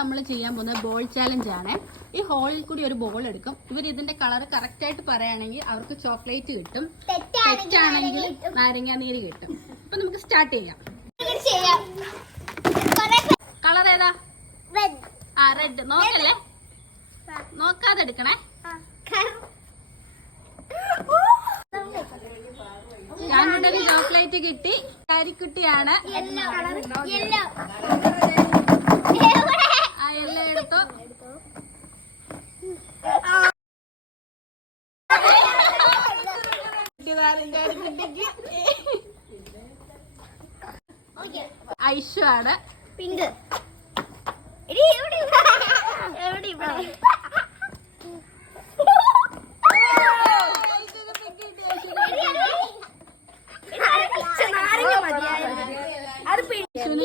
നമ്മൾ ചെയ്യാൻ പോകുന്നത് ബോൾ ചാലഞ്ച് ആണ്. ഈ ഹോളിൽ കൂടി ഒരു ബോൾ എടുക്കും. ഇവർ ഇതിന്റെ കളർ കറക്റ്റ് ആയിട്ട് പറയുകയാണെങ്കിൽ അവർക്ക് ചോക്ലേറ്റ് കിട്ടും, തെറ്റാണെങ്കിൽ നാരങ്ങ നീര് കിട്ടും. അപ്പൊ നമുക്ക് സ്റ്റാർട്ട് ചെയ്യാം. കളർ ഏതാ? ആ റെഡ്. നോക്കല്ലേ, നോക്കാതെ എടുക്കണേ. ഞാനിട്ടൊരു ചോക്ലേറ്റ് കിട്ടി. കരിക്കുട്ടിയാണ്. ആ യെല്ലോ എടുത്തോ. ഐഷു ആണ്. പിങ്ക്.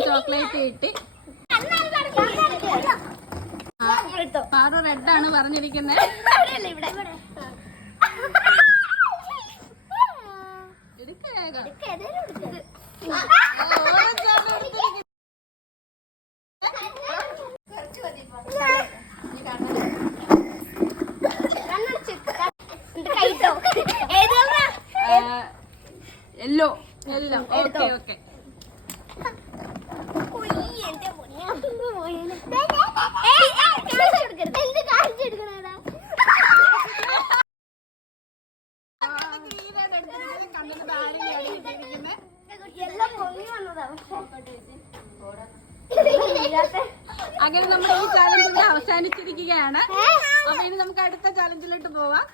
ചോക്ലേറ്റ് കിട്ടി. പാറു റെഡ് ആണ് പറഞ്ഞിരിക്കുന്നത്. യെല്ലോ. യെല്ലോ. Okay okay. അങ്ങനെ നമ്മൾ ഈ ചാലഞ്ച് അവസാനിച്ചിരിക്കുകയാണ്. അപ്പൊ ഇനി നമുക്ക് അടുത്ത ചാലഞ്ചിലോട്ട് പോവാം.